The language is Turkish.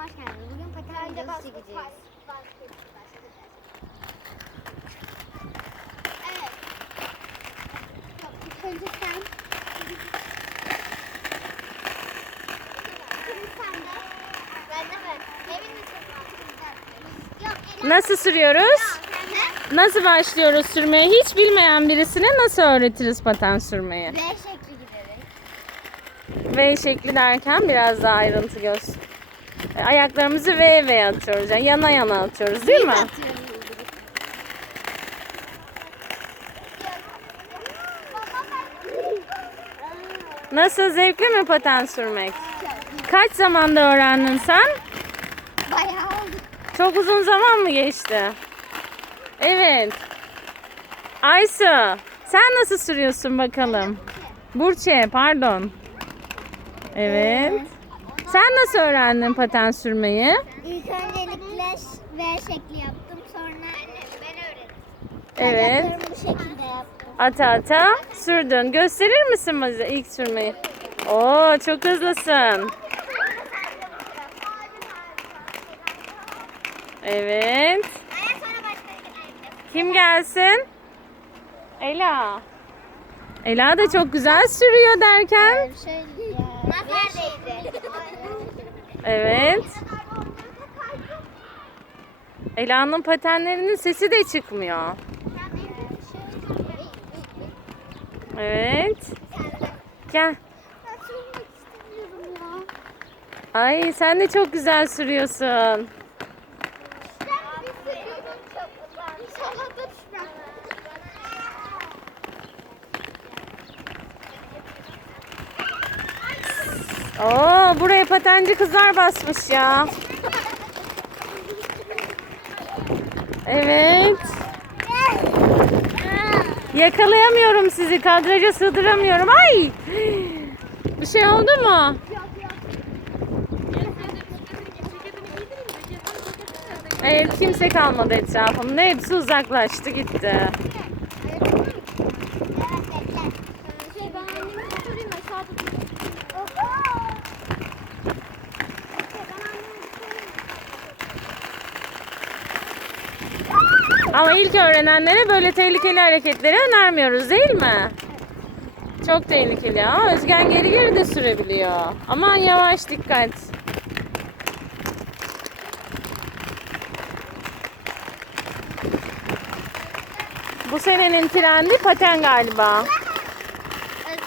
kanalıma hoş geldiniz. Bugün paten videosu çekeceğiz. Evet. Önce sen. Şimdi sen de. Ben de ben. Emin misin? Yok, Ela. Nasıl sürüyoruz? Nasıl başlıyoruz sürmeye? Hiç bilmeyen birisine nasıl öğretiriz paten sürmeyi? V şekli giderek. V şekli derken biraz daha ayrıntı göster. Ayaklarımızı V V atıyoruz. Yani yana yana atıyoruz değil mi? Nasıl zevkli mi paten sürmek? Kaç zamanda öğrendin sen? Bayağı oldu. Çok uzun zaman mı geçti? Evet. Aysu, sen nasıl sürüyorsun bakalım? Burçe, pardon. Evet. Sen nasıl öğrendin paten sürmeyi? İlk öncelikle V şekli yaptım. Sonra ben öğrettim. Evet. Bu şekilde yaptım. Ata ata sürdün. Gösterir misin bize ilk sürmeyi? Oo, çok hızlısın. Evet. Kim gelsin? Ela. Ela da çok güzel sürüyor derken. Şöyle ya. Evet. Ela'nın patenlerinin sesi de çıkmıyor. Evet. Gel. Ay sen de çok güzel sürüyorsun. Oo, buraya patenci kızlar basmış ya. Evet. Yakalayamıyorum sizi. Kadraja sığdıramıyorum. Ay! Bir şey oldu mu? Evet kimse kalmadı etrafımda. Hepsi uzaklaştı gitti. Şey ben annemi götüreyim aşağıda. Ama ilk öğrenenlere böyle tehlikeli hareketleri önermiyoruz değil mi? Çok tehlikeli. Aa, Özgen geri geri de sürebiliyor. Aman yavaş dikkat. Bu senenin trendi paten galiba.